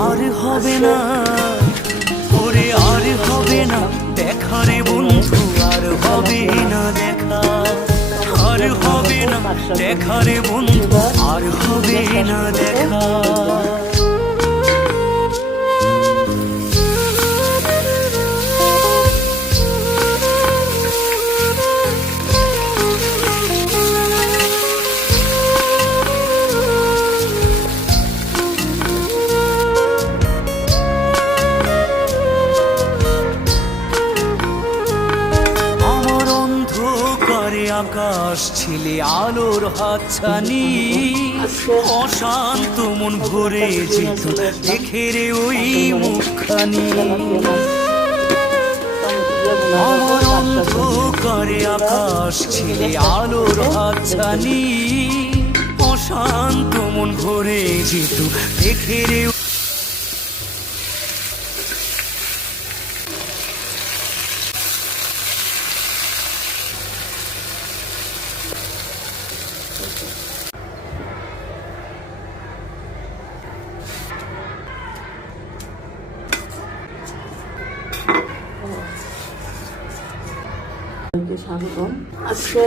আর হবে না ওরে, আর হবে না দেখা রে বন্ধু, আর হবে না দেখা, আর হবে না দেখা রে বন্ধু, আর হবে না দেখা। আকাশ ছিলে আলোর হাতছানি, অশান্ত মন ভরে যেত দেখে রে ওই মুখখানি। আমার অন্ধকারে আকাশ ছিলে আলোর হাতছানি, অশান্ত মন ভরে যেত দেখে রে। স্বাগতম। আজকে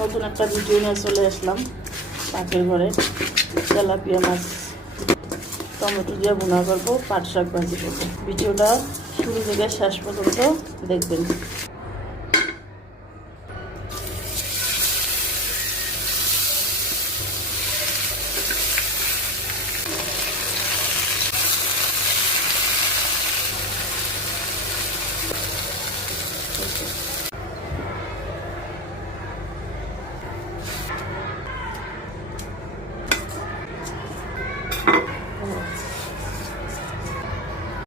নতুন একটা ভিডিও নিয়ে চলে আসলাম। পাখির ঘরে তেলাপিয়া মাছ টমেটো দিয়ে ভুনা করবো, পাট শাক ভাজি করবো। ভিডিওটা শুরু থেকে শেষ পর্যন্ত দেখবেন।